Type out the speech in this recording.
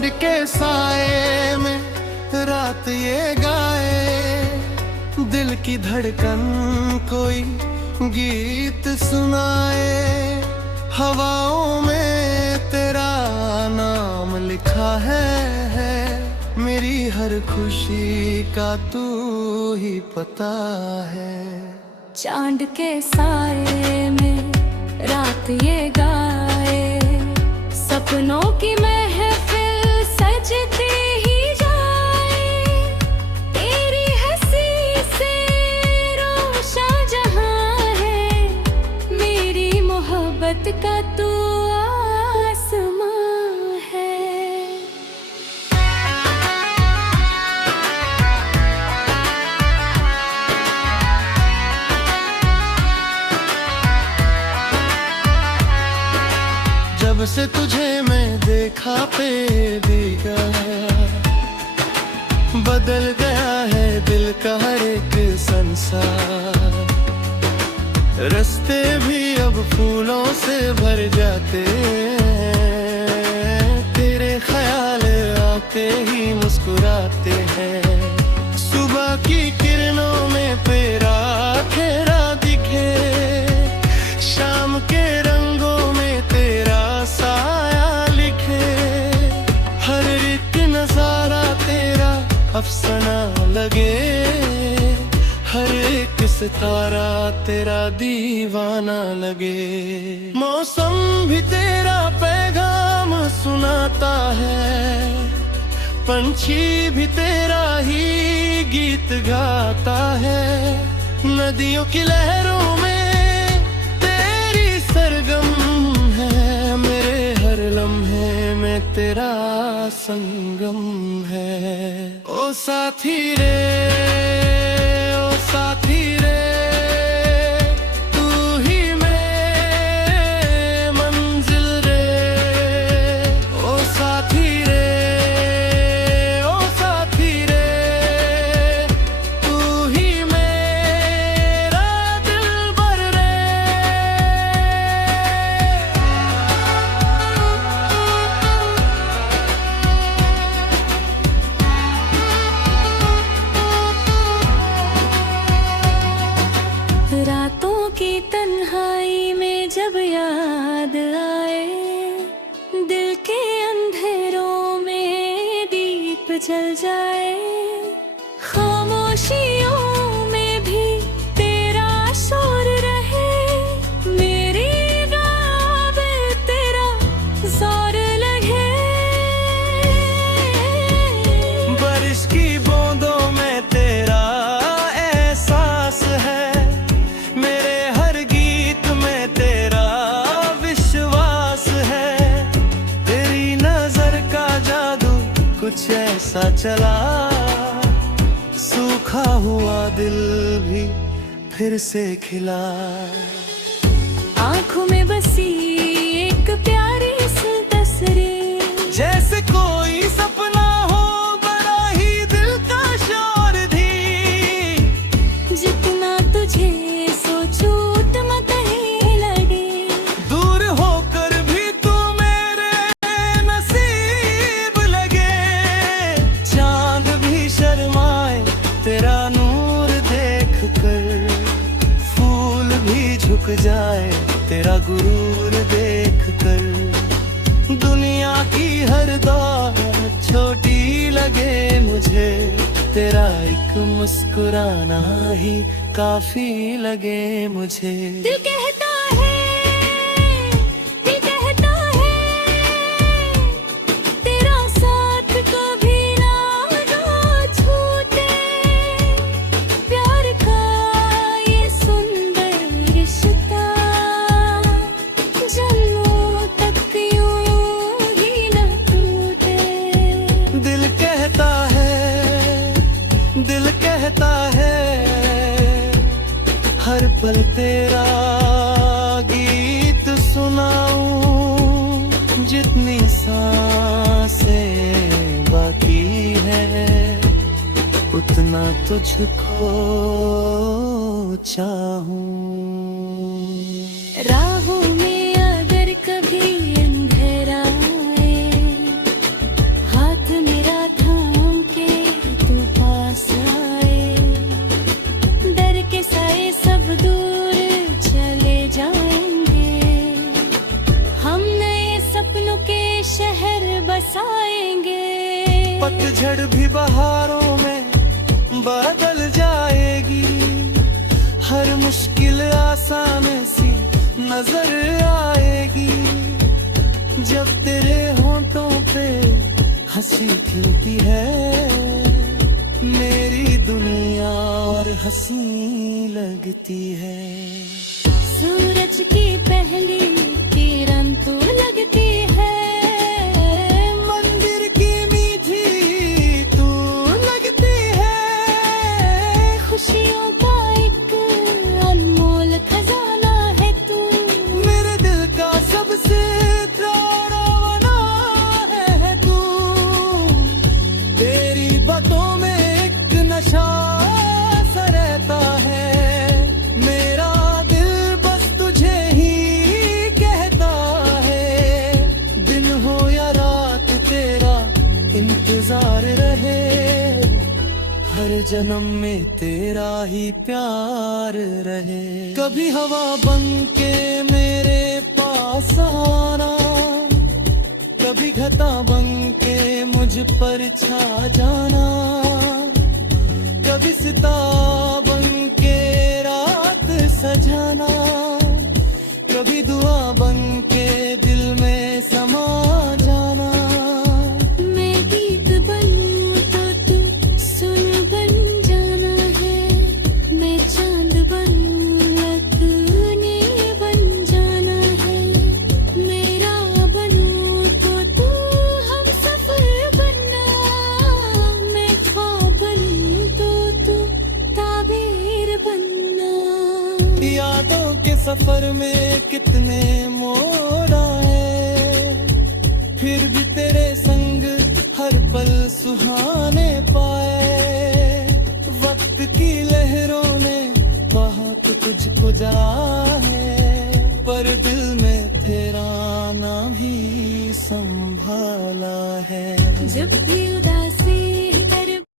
चांद के साए में रात ये गाए, दिल की धड़कन कोई गीत सुनाए। हवाओं में तेरा नाम लिखा है, मेरी हर खुशी का तू ही पता है। चांद के साए में रात ये गाए, सपनों की महफिल सजती ही जाए। तेरी हंसी से रोशन जहां है, मेरी मोहब्बत का तू आसमां है। जब से तुझे मैं देखा बेबी बदल गया है दिल का हर एक संसार। रास्ते भी अब फूलों से भर जाते हैं, तेरे ख्याल आते ही मुस्कुराते हैं। सुबह की किरणों में तेरा चेहरा दिखे, शाम के रंगों में तेरा साया लिखे। हर एक नजारा तेरा अफसाना लगे, हर एक सितारा तेरा दीवाना लगे। मौसम भी तेरा पैगाम सुनाता है, पंछी भी तेरा ही गीत गाता है। नदियों की लहरों में तेरी सरगम है, मेरे हर लम्हे में तेरा संगम है। ओ साथी रे, ओ साथी रे, तू ही मेरी मंजिल रे। ओ साथी रे, ओ साथी रे, तू ही मेरा दिलबर रे। रातों की तन्हाई में जब याद आए, दिल के अंधेरों में दीप जल जाए। खामोशियों में भी तेरा शोर रहे, मेरी राह में तेरा जोर लगे। बारिश की बूंदों में तेरा एहसास है, मेरे हर गीत में तेरा विश्वास है। तेरी नजर का जादू कुछ ऐसा चला, सूखा हुआ दिल भी फिर से खिला। आँखों में बसी एक प्यारी सी तस्वीर, जैसे कोई सपना हो बड़ा ही दिल का शोर धी। जितना तुझे सोचूं उतना कहीं लगे। दूर होकर भी तू मेरे नसीब लगे। चांद भी शर्माए तेरा नूर देख कर, फूल भी झुक जाए तेरा गुरूर देख कर। दुनिया की हर दौड़ छोटी लगे मुझे, तेरा एक मुस्कुराना ही काफी लगे मुझे। दिल कहता है, दिल कहता है, तेरा साथ कभी ना छूटे। प्यार का ये सुंदर रिश्ता जन्मों तक यूं ही न टूटे। दिल कहता है, दिल कहता है, हर पल तेरा गीत सुनाऊं। जितनी सांसें बाकी है, उतना तुझको चाहूं। राहों में अगर कभी अंधेरा आए, बहारों में बदल जाएगी, हर मुश्किल आसान सी नजर आएगी। जब तेरे होंठों पे हंसी खिलती है, मेरी दुनिया और हंसी लगती है। सूरज की पहली किरण तू लगती है, मंदिर की मीठी तू लगती है, खुशियों का एक अनमोल खजाना है तू। मेरे दिल का सबसे प्यारा बना है तू। तेरी बातों में एक नशा सा रहता है, मेरा दिल बस तुझे ही कहता है। दिन हो या रात तेरा इंतजार रहे, हर जन्म में तेरा ही प्यार रहे। कभी हवा बन के मेरे पास आना, कभी घटा बन के मुझ पर छा जाना, कभी सितारा बन के रात सजाना, कभी दुआ बन के दिल में समा जाना। मैं गीत बनूं तो तू सुन बन जाना है, मैं चांद बनूं लगने बन जाना है। मेरा बनूं तो तू हम सफर बनना, मैं ख्वाब बनूं तो तू ताबीर बनना। यादों के सफर में कितने मोड़ आए, फिर भी तेरे संग हर पल सुहाने पाए। वक्त की लहरों ने बहुत तुझको जला है, पर दिल में तेरा नाम ही संभाला है। जब भी उदास